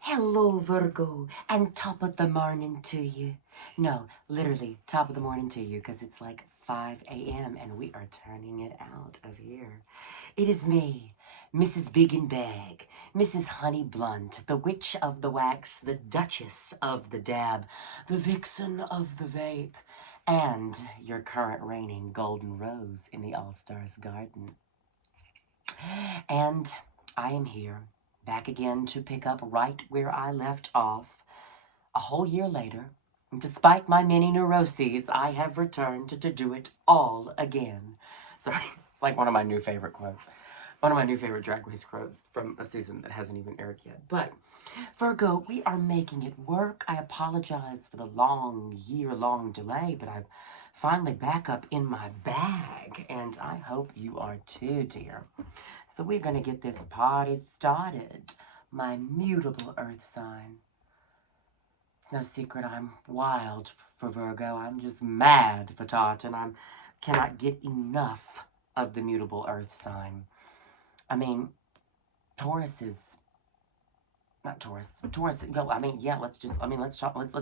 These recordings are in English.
Hello, Virgo, and top of the morning to you. No, literally, top of the morning to you, because it's like 5 a.m. and we are turning it out of here. It is me, Mrs. Big and Bag, Mrs. Honey Blunt, the Witch of the Wax, the Duchess of the Dab, the Vixen of the Vape, and your current reigning Golden Rose in the All-Stars Garden. And I am here, back again to pick up right where I left off. A whole year later, despite my many neuroses, I have returned to do it all again. Sorry, it's like one of my new favorite quotes. One of my new favorite Drag Race quotes from a season that hasn't even aired yet. But, Virgo, we are making it work. I apologize for the year-long delay, but I'm finally back up in my bag, and I hope you are too, dear. So we're going to get this party started. My mutable earth sign. It's no secret I'm wild for Virgo. I'm just mad for Tartan. I cannot get enough of the mutable earth sign. I mean, Taurus is... Not Taurus. Taurus, I mean, yeah, let's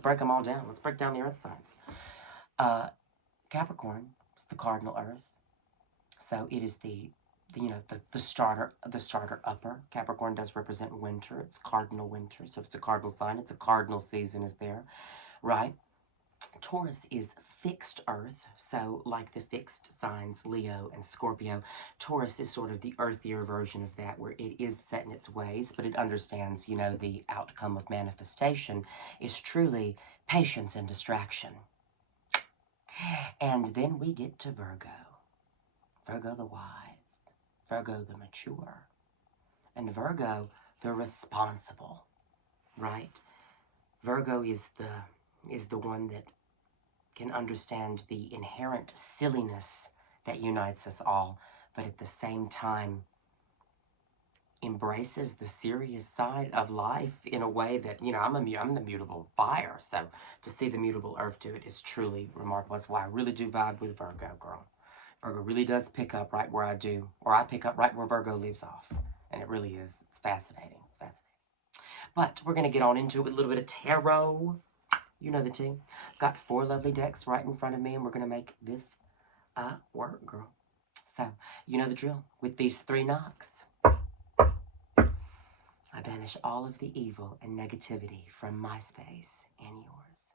break them all down. Let's break down the earth signs. Capricorn is the cardinal earth. So it is the starter upper. Capricorn does represent winter. It's cardinal winter. So if it's a cardinal sign, it's a cardinal season is there, right? Taurus is fixed earth. So like the fixed signs, Leo and Scorpio, Taurus is sort of the earthier version of that, where it is set in its ways, but it understands, the outcome of manifestation is truly patience and distraction. And then we get to Virgo. Virgo the wise, Virgo the mature, and Virgo the responsible, right? Virgo is the one that can understand the inherent silliness that unites us all, but at the same time embraces the serious side of life in a way that, I'm the mutable fire, so to see the mutable earth do it is truly remarkable. That's why I really do vibe with Virgo, girl. Virgo really does pick up right where I do, or I pick up right where Virgo leaves off. And it really is. It's fascinating. It's fascinating. But we're going to get on into it with a little bit of tarot. You know the tea. Got 4 lovely decks right in front of me, and we're going to make this work, girl. So, you know the drill. With these 3 knocks, I banish all of the evil and negativity from my space and yours.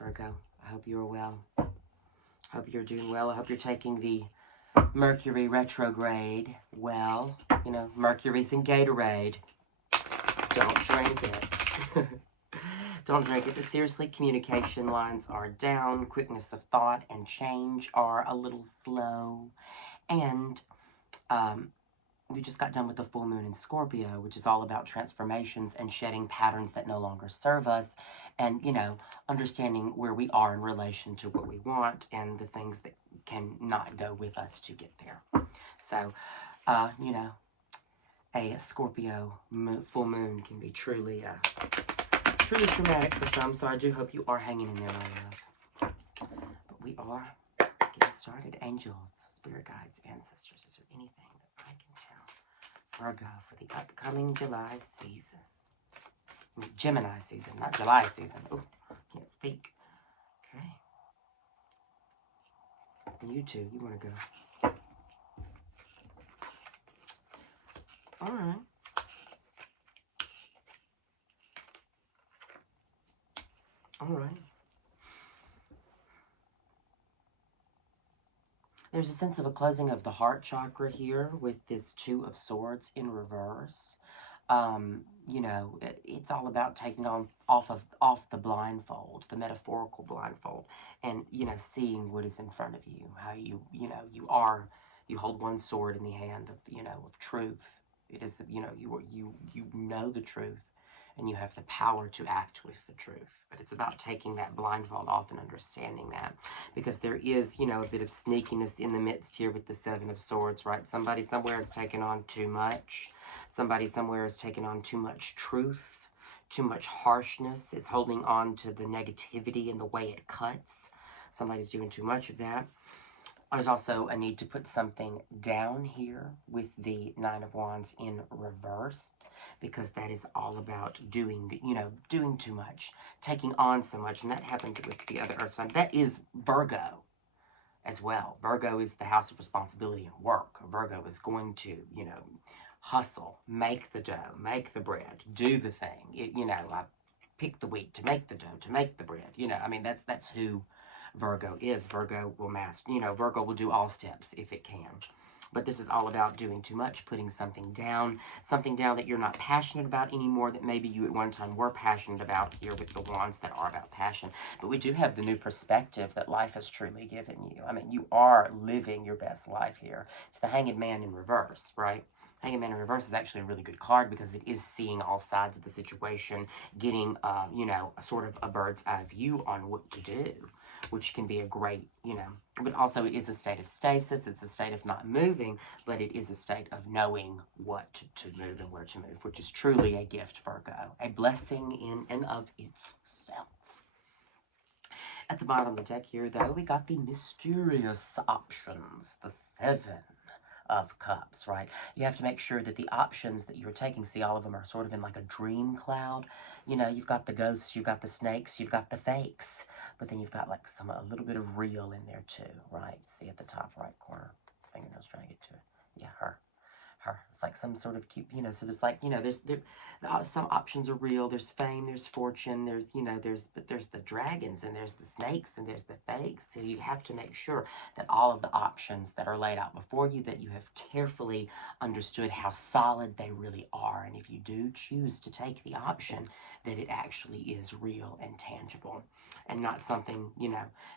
Virgo, I hope you are well. I hope you're doing well. I hope you're taking the Mercury retrograde well. Mercury's in Gatorade. Don't drink it. Don't drink it. But seriously, communication lines are down. Quickness of thought and change are a little slow. And we just got done with the full moon in Scorpio, which is all about transformations and shedding patterns that no longer serve us, and, understanding where we are in relation to what we want and the things that can not go with us to get there. So, a Scorpio full moon can be truly traumatic for some, so I do hope you are hanging in there, my love. But we are getting started. Angels, spirit guides, ancestors, is there anything that I can tell Virgo for the upcoming July season? Gemini season, not July season. Oh, can't speak. Okay. And you two, you want to go. All right. All right. There's a sense of a closing of the heart chakra here with this 2 of Swords in reverse. It's all about taking off the blindfold, the metaphorical blindfold, and, seeing what is in front of you, how you hold one sword in the hand of truth. It is, you know the truth, and you have the power to act with the truth. But it's about taking that blindfold off and understanding that, because there is, a bit of sneakiness in the midst here with the 7 of Swords, right? Somebody somewhere has taken on too much. Somebody somewhere has taken on too much truth, too much harshness, is holding on to the negativity and the way it cuts. Somebody's doing too much of that. There's also a need to put something down here with the Nine of Wands in reverse, because that is all about doing, doing too much, taking on so much, and that happened with the other Earth sign. That is Virgo as well. Virgo is the house of responsibility and work. Virgo is going to, hustle, make the dough, make the bread, do the thing. I pick the wheat to make the dough, to make the bread. That's who Virgo is. Virgo will master, Virgo will do all steps if it can. But this is all about doing too much, putting something down that you're not passionate about anymore, that maybe you at one time were passionate about, here with the wands that are about passion. But we do have the new perspective that life has truly given you. You are living your best life here. It's the Hanged Man in reverse, right? Hanged Man in reverse is actually a really good card because it is seeing all sides of the situation, getting, sort of a bird's eye view on what to do, which can be a great, but also it is a state of stasis. It's a state of not moving, but it is a state of knowing what to move and where to move, which is truly a gift, Virgo, a blessing in and of itself. At the bottom of the deck here, though, we got the mysterious options, the Seven of Cups, right? You have to make sure that the options that you're taking, see, all of them are sort of in like a dream cloud. You've got the ghosts, you've got the snakes, you've got the fakes, but then you've got like a little bit of real in there too, right? See at the top right corner, fingernails trying to get to it. Yeah, her. It's like some sort of cute, so there's like, some options are real. There's fame, there's fortune, but there's the dragons, and there's the snakes, and there's the fakes. So you have to make sure that all of the options that are laid out before you, that you have carefully understood how solid they really are. And if you do choose to take the option, that it actually is real and tangible, and not something,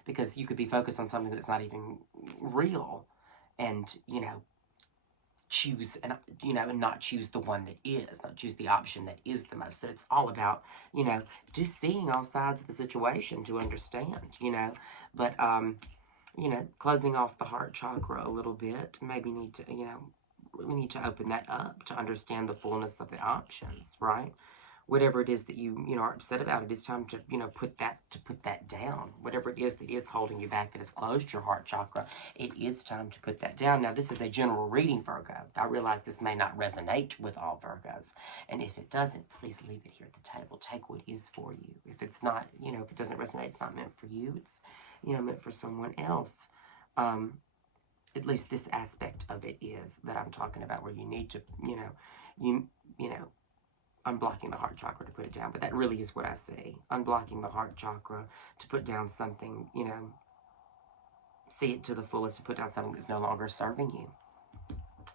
because you could be focused on something that's not even real, and, choose and not choose the one that is, not choose the option that is the most. So it's all about, just seeing all sides of the situation to understand, but closing off the heart chakra a little bit. Maybe need to, we need to open that up to understand the fullness of the options, right? Whatever it is that you are upset about, it is time to, put that down. Whatever it is that is holding you back, that has closed your heart chakra, it is time to put that down. Now, this is a general reading, Virgo. I realize this may not resonate with all Virgos, and if it doesn't, please leave it here at the table. Take what is for you. If it's not, if it doesn't resonate, it's not meant for you. It's, meant for someone else. At least this aspect of it is that I'm talking about, where you need to, unblocking the heart chakra to put it down. But that really is what I see. Unblocking the heart chakra to put down something, see it to the fullest, to put down something that's no longer serving you.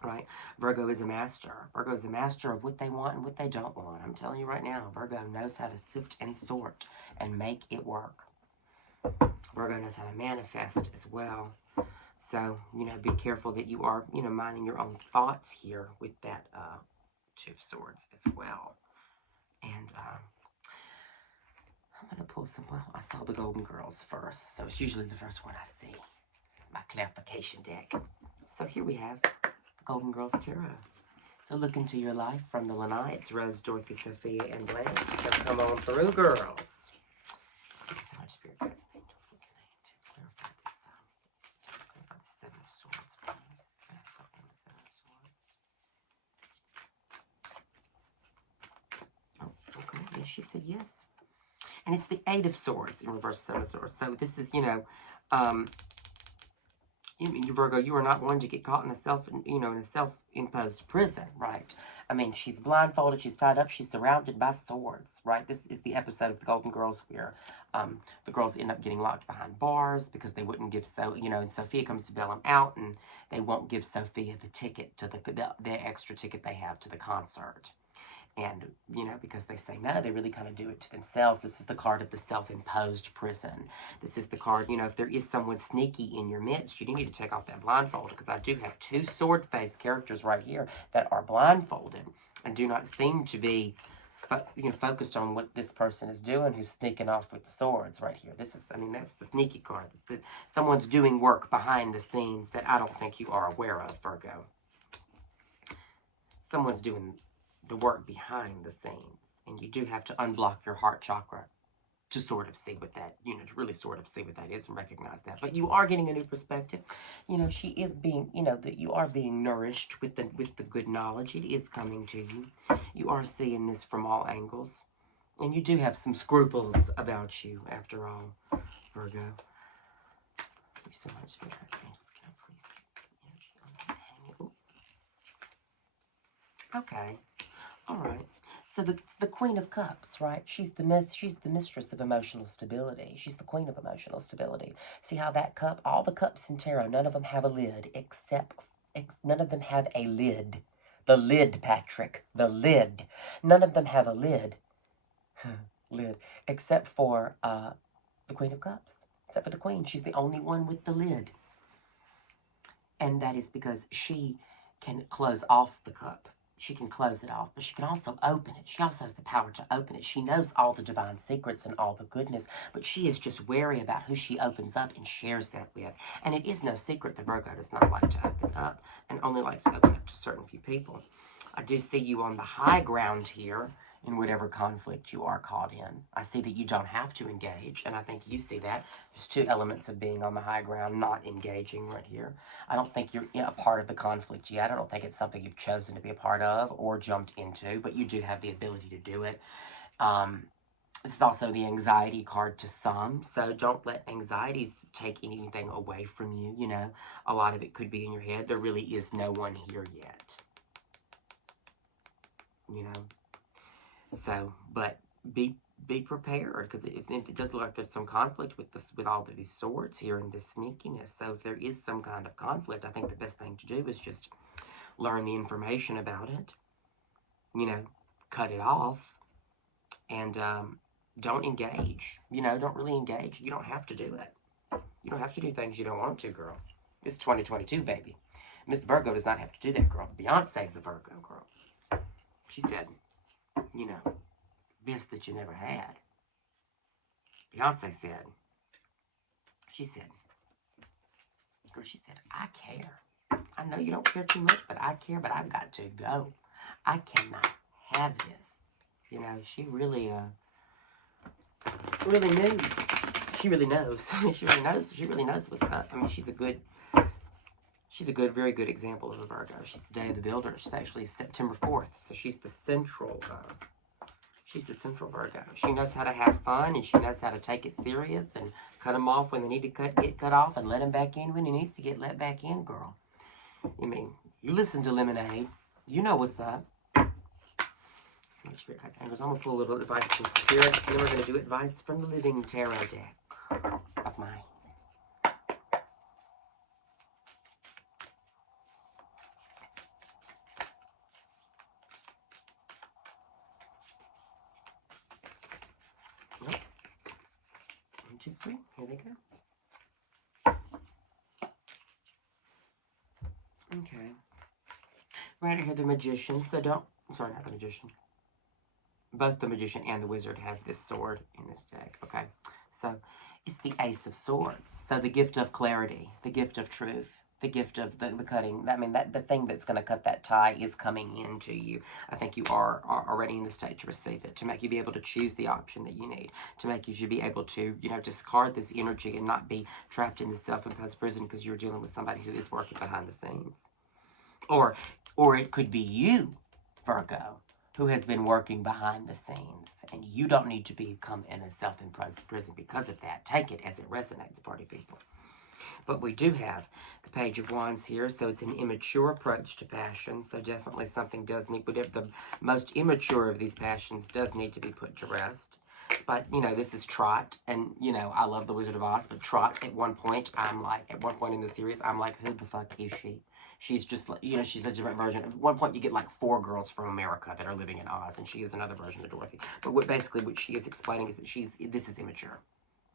Right? Virgo is a master. Virgo is a master of what they want and what they don't want. I'm telling you right now, Virgo knows how to sift and sort and make it work. Virgo knows how to manifest as well. So, be careful that you are, minding your own thoughts here with that Two of Swords as well. And I'm going to pull some, well, I saw the Golden Girls first, so it's usually the first one I see. My clarification deck. So here we have Golden Girls Tarot. So look into your life from the Lanaites, Rose, Dorothy, Sophia, and Blanche. So come on through, girls. Thank you so much, Spirit Guides and Angels. What can I do to clarify this? Clarify the Seven of Swords, please. That's something, the Seven of Swords. Oh, okay. Yes, she said yes. And it's the Eight of Swords in reverse, Seven of Swords. So this is, Virgo, you are not one to get caught in a self-imposed prison, right? She's blindfolded, she's tied up, she's surrounded by swords, right? This is the episode of the Golden Girls where the girls end up getting locked behind bars because they wouldn't give, and Sophia comes to bail them out, and they won't give Sophia the ticket to the extra ticket they have to the concert. And, because they say no, they really kind of do it to themselves. This is the card of the self-imposed prison. This is the card, if there is someone sneaky in your midst, you do need to take off that blindfold, because I do have two sword-faced characters right here that are blindfolded and do not seem to be focused on what this person is doing, who's sneaking off with the swords right here. This is, that's the sneaky card. Someone's doing work behind the scenes that I don't think you are aware of, Virgo. Someone's doing the work behind the scenes, and you do have to unblock your heart chakra to sort of see what that, to really sort of see what that is and recognize that. But you are getting a new perspective. She is being, that you are being nourished with the good knowledge. It is coming to you. You are seeing this from all angles. And you do have some scruples about you, after all, Virgo. Thank you so much for that. Okay. All right. So the Queen of Cups, right? She's the mistress of emotional stability. She's the queen of emotional stability. See how that cup, all the cups in tarot, none of them have a lid, none of them have a lid. The lid, Patrick, the lid. None of them have a lid. Lid, except for the Queen of Cups. Except for the Queen. She's the only one with the lid. And that is because she can close off the cup. She can close it off, but she can also open it. She also has the power to open it. She knows all the divine secrets and all the goodness, but she is just wary about who she opens up and shares that with. And it is no secret that Virgo does not like to open up and only likes to open up to certain few people. I do see you on the high ground here in whatever conflict you are caught in. I see that you don't have to engage, and I think you see that. There's two elements of being on the high ground, not engaging right here. I don't think you're a part of the conflict yet. I don't think it's something you've chosen to be a part of or jumped into, but you do have the ability to do it. This is also the anxiety card to some, so don't let anxieties take anything away from you. A lot of it could be in your head. There really is no one here yet. So, but be prepared, because it does look like there's some conflict with all of these swords here and this sneakiness. So if there is some kind of conflict, I think the best thing to do is just learn the information about it, cut it off, and don't engage. Don't really engage. You don't have to do it. You don't have to do things you don't want to, girl. It's 2022, baby. Miss Virgo does not have to do that, girl. Beyonce's a Virgo, girl. She said, best that you never had. Beyonce said, she said, I care. I know you don't care too much, but I care, but I've got to go. I cannot have this. She really knew. She really knows. She really knows what's up. I mean, she's a very good example of a Virgo. She's the day of the builder. She's actually September 4th, so she's the central Virgo. She knows how to have fun, and she knows how to take it serious and cut them off when they need to get cut off, and let them back in when it needs to get let back in, girl. I mean, you listen to Lemonade. You know what's up. Spirit guides, angels. I'm going to pull a little advice from Spirit, and then we're going to do advice from the Living Tarot deck of mine. Nope. 1, 2, 3. Here they go. Okay. Right here, the Magician. So don't... Sorry, not the Magician. Both the Magician and the Wizard have this sword in this deck, okay? So, it's the Ace of Swords. So, the gift of clarity, the gift of truth, the gift of the cutting. I mean, the thing that's going to cut that tie is coming into you. I think you are already in the state to receive it, to make you be able to choose the option that you need, to make you to be able to, discard this energy and not be trapped in this self-imposed prison because you're dealing with somebody who is working behind the scenes. Or it could be you, Virgo, who has been working behind the scenes, and you don't need to become in a self-imposed prison because of that. Take it as it resonates, party people. But we do have the Page of Wands here, so it's an immature approach to passion, so definitely something does need, whatever the most immature of these passions does need to be put to rest. But, this is Trot, and, I love the Wizard of Oz, but Trot, at one point in the series, I'm like, who the fuck is she? She's just, she's a different version. At one point, you get, 4 girls from America that are living in Oz, and she is another version of Dorothy. But what she is explaining is that this is immature.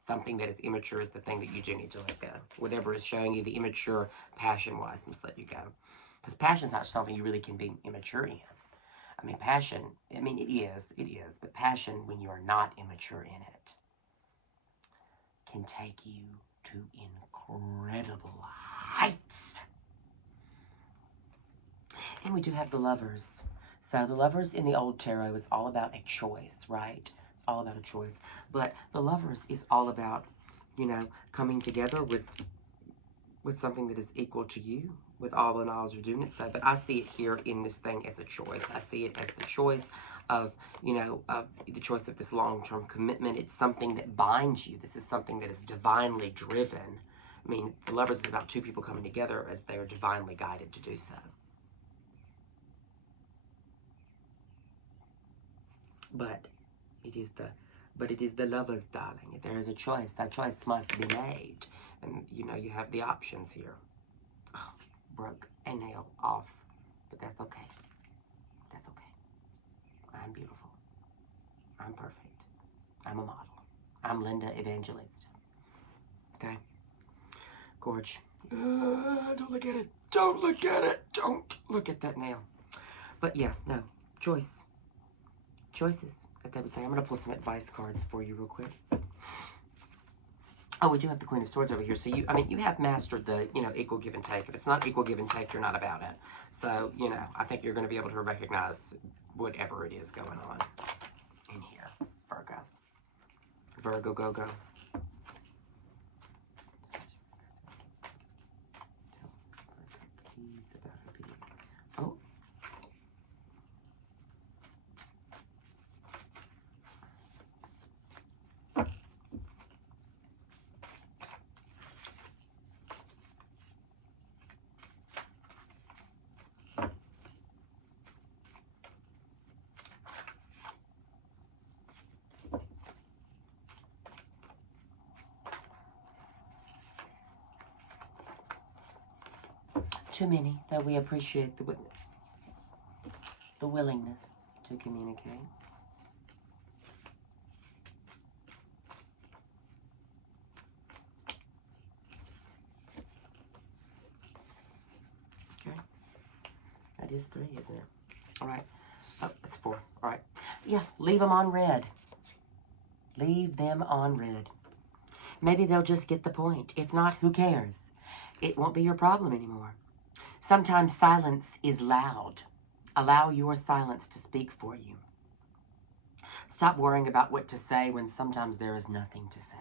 Something that is immature is the thing that you do need to let go. Whatever is showing you the immature, passion-wise, must let you go. Because passion's not something you really can be immature in. I mean, passion, it is. But passion, when you are not immature in it, can take you to incredible heights. And we do have the Lovers. So the Lovers in the old tarot is all about a choice, right? It's all about a choice. But the Lovers is all about, you know, coming together with something that is equal to you, with all the knowledge of doing it so. But I see it here in this thing as a choice. I see it as the choice of, you know, of the choice of this long-term commitment. It's something that binds you. This is something that is divinely driven. I mean, the Lovers is about two people coming together as they are divinely guided to do so. But it is the Lovers, darling. There is a choice. That choice must be made. And, you know, you have the options here. Oh, broke a nail off. But that's okay. That's okay. I'm beautiful. I'm perfect. I'm a model. I'm Linda Evangelista. Okay? Gorge. Don't look at it. Don't look at it. Don't look at that nail. But yeah, no. Choice. Choices, as they would say. I'm going to pull some advice cards for you real quick. Oh, we do have the Queen of Swords over here. So, you have mastered the, you know, equal give and take. If it's not equal give and take, you're not about it. So, you know, I think you're going to be able to recognize whatever it is going on in here. Virgo. Virgo, go, go. Oh. Too many, though we appreciate the willingness to communicate. Okay. That is 3, isn't it? All right. Oh, it's 4. All right. Yeah, leave them on red. Leave them on red. Maybe they'll just get the point. If not, who cares? It won't be your problem anymore. Sometimes silence is loud. Allow your silence to speak for you. Stop worrying about what to say when sometimes there is nothing to say.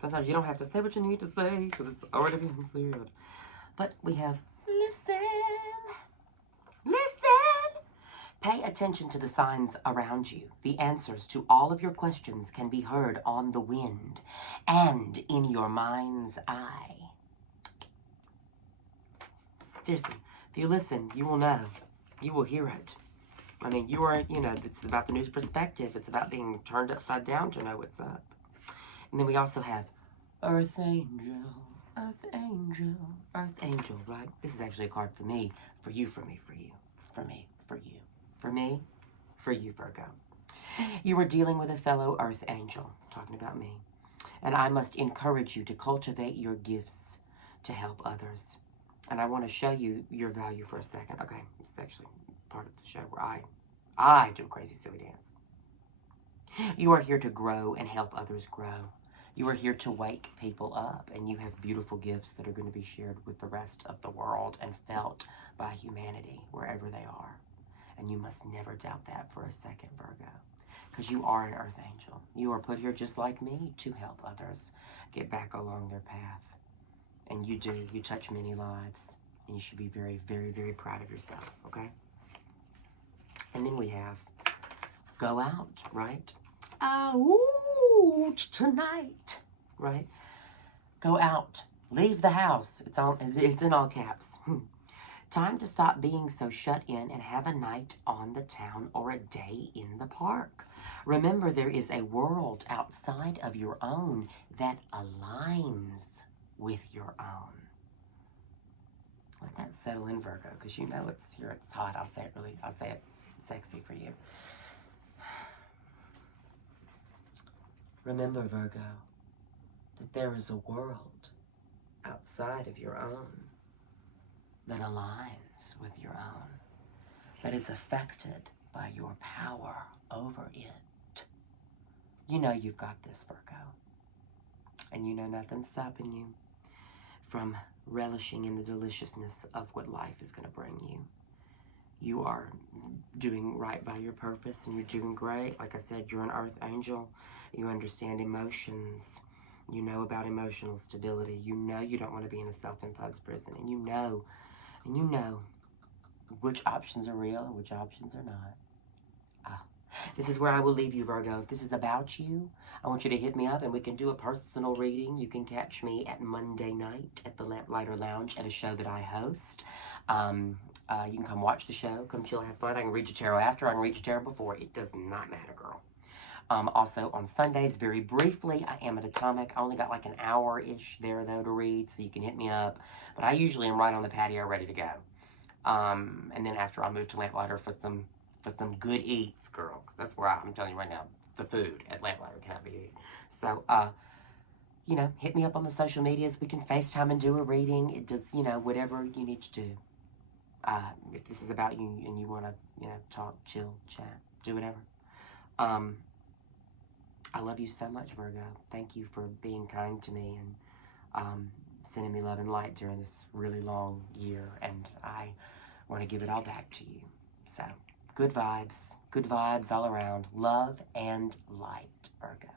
Sometimes you don't have to say what you need to say because it's already been said. But we have listen. Listen. Pay attention to the signs around you. The answers to all of your questions can be heard on the wind and in your mind's eye. Seriously, if you listen, you will know. You will hear it. I mean, you are, you know, it's about the new perspective. It's about being turned upside down to know what's up. And then we also have Earth Angel, Earth Angel, Earth Angel, right? This is actually a card for me, for you, for me, for you, for me, for you, for me, for you, Virgo. You are dealing with a fellow Earth Angel, talking about me. And I must encourage you to cultivate your gifts to help others. And I want to show you your value for a second. Okay, it's actually part of the show where I do a crazy silly dance. You are here to grow and help others grow. You are here to wake people up, and you have beautiful gifts that are going to be shared with the rest of the world and felt by humanity wherever they are. And you must never doubt that for a second, Virgo, because you are an Earth Angel. You are put here just like me to help others get back along their path. And you do. You touch many lives. And you should be very, very, very proud of yourself, okay? And then we have go out, right? Out tonight, right? Go out. Leave the house. It's in all caps. Time to stop being so shut in and have a night on the town or a day in the park. Remember, there is a world outside of your own that aligns with your own. Let that settle in, Virgo, because you know it's here. It's hot. I'll say it sexy for you. Remember, Virgo, that there is a world outside of your own that aligns with your own, that is affected by your power over it. You know you've got this, Virgo. And you know nothing's stopping you from relishing in the deliciousness of what life is going to bring you. You are doing right by your purpose, and you're doing great. Like I said, you're an earth angel. You understand emotions. You know about emotional stability. You know you don't want to be in a self-imposed prison. And you know which options are real and which options are not. This is where I will leave you, Virgo. If this is about you, I want you to hit me up and we can do a personal reading. You can catch me at Monday night at the Lamplighter Lounge at a show that I host. You can come watch the show, come chill, have fun. I can read your tarot after, I can read your tarot before. It does not matter, girl. Also on Sundays, very briefly, I am at Atomic. I only got like an hour-ish there, though, to read, so you can hit me up. But I usually am right on the patio ready to go. And then after I move to Lamplighter for some good eats, girl. That's where I'm telling you right now, the food at Lamplighter cannot be eaten. So, you know, hit me up on the social medias. We can FaceTime and do a reading. It does, you know, whatever you need to do. If this is about you and you want to, you know, talk, chill, chat, do whatever. I love you so much, Virgo. Thank you for being kind to me and sending me love and light during this really long year. And I want to give it all back to you. So, good vibes all around. Love and light, Virgo.